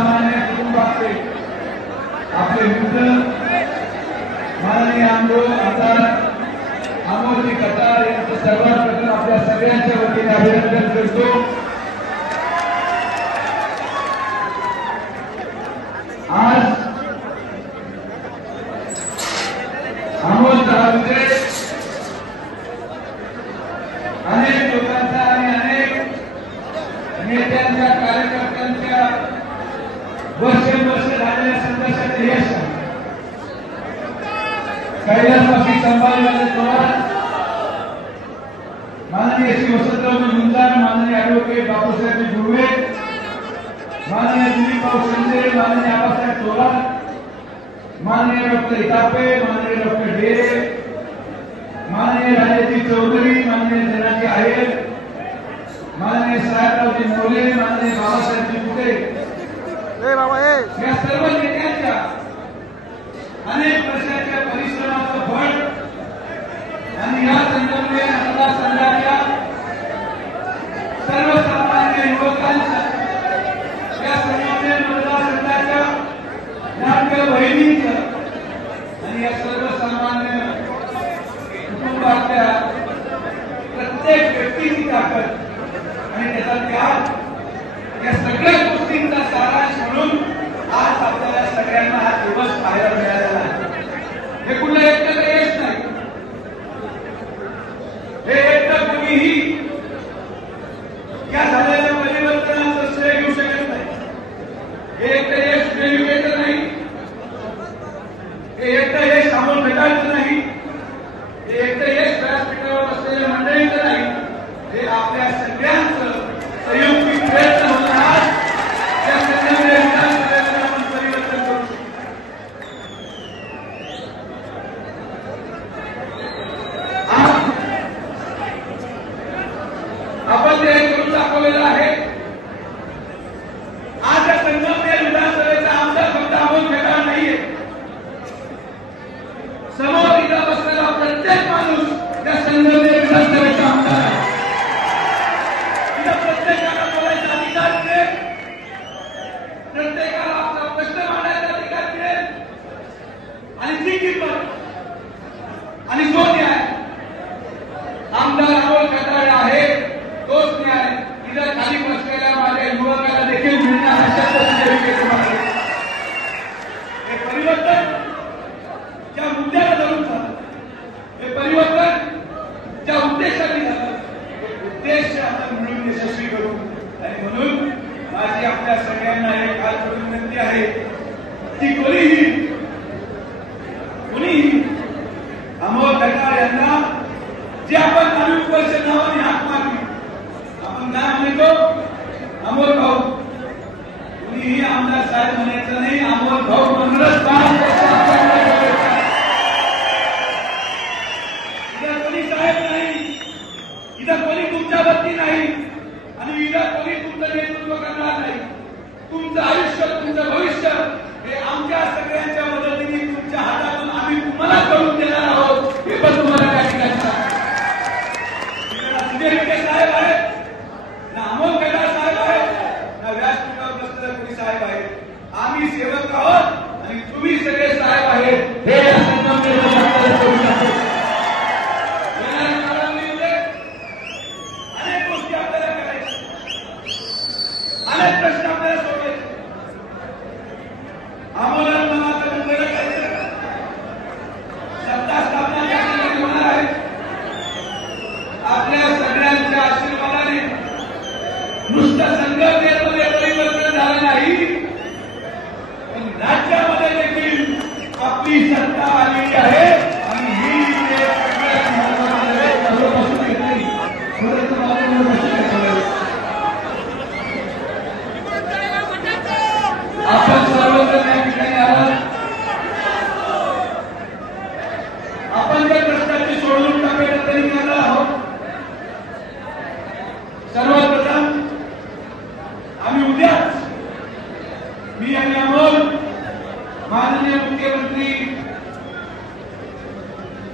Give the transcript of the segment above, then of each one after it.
सर्वसामान्य कुटुंबातले आपले मित्र माननीय आमदार अमोलजी कतार यांचं सर्वात प्रथम आपल्या सगळ्यांच्या वतीने अभिनंदन करतो। आज अमोल साहेबांचे अनेक लोकांचा आणि अनेक नेत्यांच्या कार्यकर्त्यांच्या वर्ष झालेल्या संघर्षाचे यश कैलासवासी संभाजीराजे चव्हाण, माननीय श्री वसंतरावजी मुंजान, माननीय ॲडव्होकेट बापूसाहेब गुरवे, माननीय दिलीपभाऊ शिंदे, माननीय आबासाहेब चव्हाण, माननीय डॉक्टर इतापे, माननीय डॉक्टर डेरे, माननीय राजेजी चौधरी, माननीय धनाजी आयर, माननीय साहेबरावजी मोले, माननीय बाबासाहेबजी कुटे, या सर्व नेत्यांच्या अनेक वर्षाच्या परिश्रमाचं फळ आणि या संगमनेर मतदारसंघाच्या सर्वसामान्य युवकांच्या, या संगमनेर मतदारसंघाच्या लाडक्या बहिणींचं आणि या सर्वसामान्य कुटुंबातल्या प्रत्येक व्यक्तीची ताकद आणि त्याचा त्याग, या सगळ्या गोष्टींचा सारांश म्हणून आज आपल्याला सगळ्यांना हा दिवस पाहायला मिळालेला आहे। हे कुठलं एकटं यश नाही, हे एकटं कोणीही या झालेल्या परिवर्तनाचं श्रेय घेऊ शकत नाही। हे एकटं यश रेल्वेचं नाही, हे एकटं यश अमोल खताळचं नाही, हे एकटं यश व्यासपीठावर बसलेल्या मंडळींचं नाही, हे आपल्या सगळ्यांचं संयुक्त प्रयत्न होऊन आज या संगमनेर विधानसभेमध्ये आपण परिवर्तन करू शकतो। आपण ते करून दाखवलेलं आहे। आज या संगमनेर विधानसभेचा आमदार फक्त अमोल खताळ नाहीये, समोर इथं बसलेला प्रत्येक माणूस या संगमनेर विधानसभेचा आमदार आहे। प्रत्येकाला बोलायचा अधिकार मिळेल, प्रत्येकाला आपला प्रश्न मांडायचा अधिकार मिळेल आणि ती किंमत आणि जो न्याय आमदार अमोल खताळ आहे तोच न्याय इथं खाली बसलेल्या माझ्या युवकाला देखील मिळणार अशा हे परिवर्तन ज्या मुद्द्याला धरून झालं, हे परिवर्तन ज्या उद्देशाने झालं, उद्देश आपण मिळून यशस्वी करू। आणि म्हणून माझी आपल्या सगळ्यांना एक हात जोडून विनंती आहे की कोणीही अमोल खताळ यांना जे आपण नवीन वर्ष नावाने हाक मारली, आपण काय म्हणतो अमोल भाऊ, कोणीही आमदार साहेब म्हणायचं नाही, अमोल भाऊ म्हणूनच इथं कोणी साहेब नाही, इथं कोणी तुमच्यावरती नाही आणि इथं कोणी तुमचं नेतृत्व करणार नाही। तुमचं आयुष्य, तुमचं भविष्य हे आमच्या सगळ्यांच्या मदतीने तुमच्या हातातून आम्ही तुम्हाला करून देणार आहोत, हे पण तुम्हाला त्या ठिकाणी साहेब आहेत ना, अमोल खताळ साहेब आहेत ना, व्यासपीठावर बसलेले कोणी साहेब आहेत, आम्ही सेवक आहोत आणि तुम्ही सगळे साहेब आहेत, हे या संगमनेर अनेक गोष्टी आपल्याला करायच्या, अनेक प्रश्न आपल्याला सोडवायचे। आम्हाला मनाचं मुंबईला करायचं, सत्ता स्थापना या ठिकाणी होणार आहे। आपल्या सगळ्यांच्या आशीर्वादाने नुसतं संगमनेरमध्ये परिवर्तन झालं नाही, पण राज्यामध्ये देखील आपली सत्ता आलेली आहे आणि ही सगळ्यात महत्त्वाची घेतली। आपण सर्वजण या ठिकाणी आहात, आपण त्या प्रश्नाची सोडवणूक टाकायला तरी करणार आहोत। सर्वप्रथम आम्ही उद्याच मी आणि अमोल माननीय मुख्यमंत्री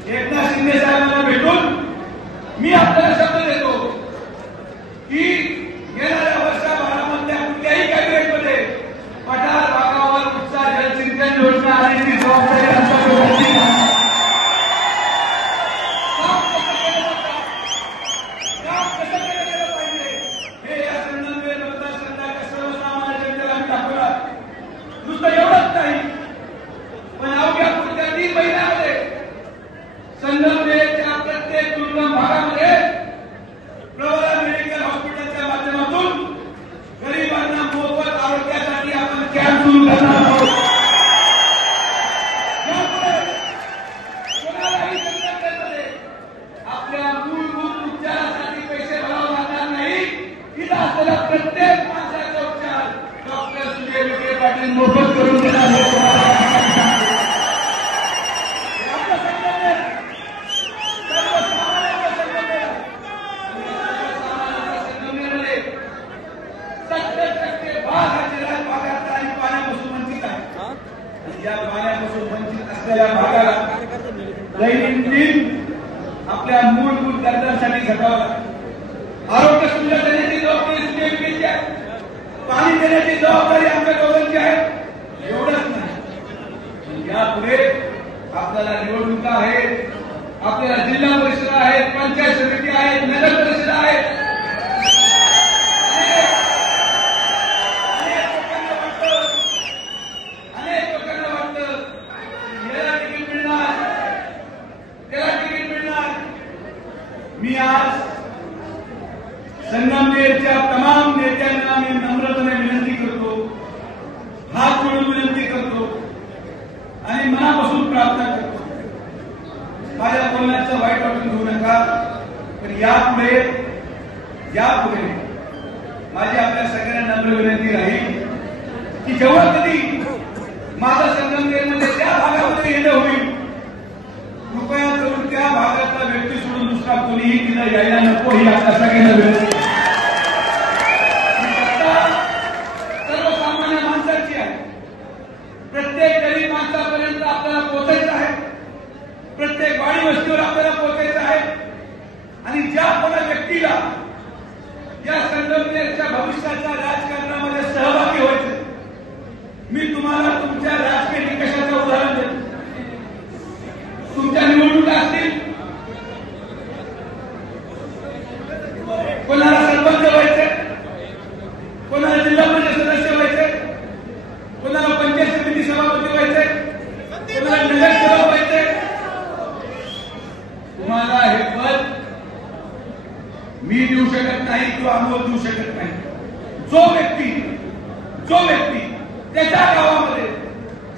एकनाथ शिंदे साहेबांना भेटून मी आपल्याला शब्द देतो की येणाऱ्या वर्षभरामधल्या कुठल्याही कॅबिनेटमध्ये दुर्गम भागामध्ये प्रवरा मेडिकल हॉस्पिटलच्या माध्यमातून गरिबांना मोफत आरोग्यासाठी आपण कॅम्प सुरू करणार आहोत. कोणालाही संकटामध्ये आपल्या मूलभूत उपचारासाठी पैसे भरावे लागणार नाही. इथं असलेला प्रत्येक माणसाचा उपचार डॉक्टर सुजय विखे पाटील मोफत करून देणार आहे. या पाण्यापासून वंचित असलेल्या भागाला दैनंदिन आपल्या मूलभूत गरजांसाठी झटावं लागतं. आरोग्य सुविधा देण्याची जबाबदारी सुजय विखेची आहे. पाणी देण्याची जबाबदारी आमच्या दोघांची आहे. एवढंच नाही, यापुढे आपल्याला निवडणुका आहेत, आपल्याला जिल्हा परिषद आहेत, पंचायत समिती आहेत, नगर परिषद आहेत. मी आज संगमनेरच्या तमाम नेत्यांना मी नम्रपणे विनंती करतो, हात जोडून विनंती करतो आणि मनापासून प्रार्थना करतो, माझ्या बोलण्याचं वाईट वाटून घेऊ नका. पण यापुढे माझी आपल्या सगळ्यांना नम्र विनंती राहील की जेव्हा कधी माझा संगमनेरमध्ये त्या भागामध्ये येणं होईल, कृपया करून त्या भागातला व्यक्ती सोडून दुसरा कोणीही तिला यायला नको, ही आपल्या सगळ्यांना विनंती. सर्वसामान्य माणसाची आहे. प्रत्येक गरीब माणसापर्यंत आपल्याला पोहोचायचं आहे. प्रत्येक वाडी वस्तीवर आपल्याला पोहोचायचं आहे. आणि ज्या कोणा व्यक्तीला या संगमनेरच्या भविष्याच्या राजकारणामध्ये सहभागी व्हायचं, मी तुम्हाला तुमच्या राजकीय निकषाचं उदाहरण देतो. तुमच्या निवडणुका असतील, कोणाला सरपंच व्हायचे, कोणाला जिल्हा परिषद सदस्य व्हायचे, कोणाला पंचायत समिती सभापती व्हायचे, कोणाला नगरसेवक व्हायचे. तुम्हाला हे पद मी देऊ शकत नाही किंवा अनुभव देऊ शकत नाही. जो व्यक्ती त्याच्या गावामध्ये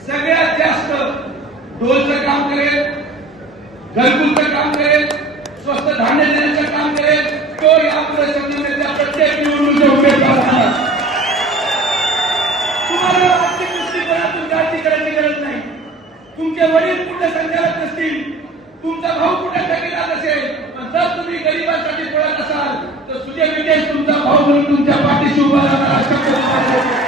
सगळ्यात जास्त ढोलचं काम करेल, घरकुलचं काम करेल, स्वस्त धान्य देण्याचं काम करेल, तो यापुढे संगमनेरच्या प्रत्येक निवडणुकीच्या उमेदवार राहणार. तुम्हाला आर्थिक दृष्टिकोनातून काळजी करायची गरज नाही. तुमचे वडील कुठे संचालक नसतील, तुमचा भाऊ कुठे ठेकेदार असेल, पण जर तुम्ही गरिबांसाठी पळत असाल तर सुजय विखे तुमचा भाऊ म्हणून तुमच्या पाठीशी उभा राहणार.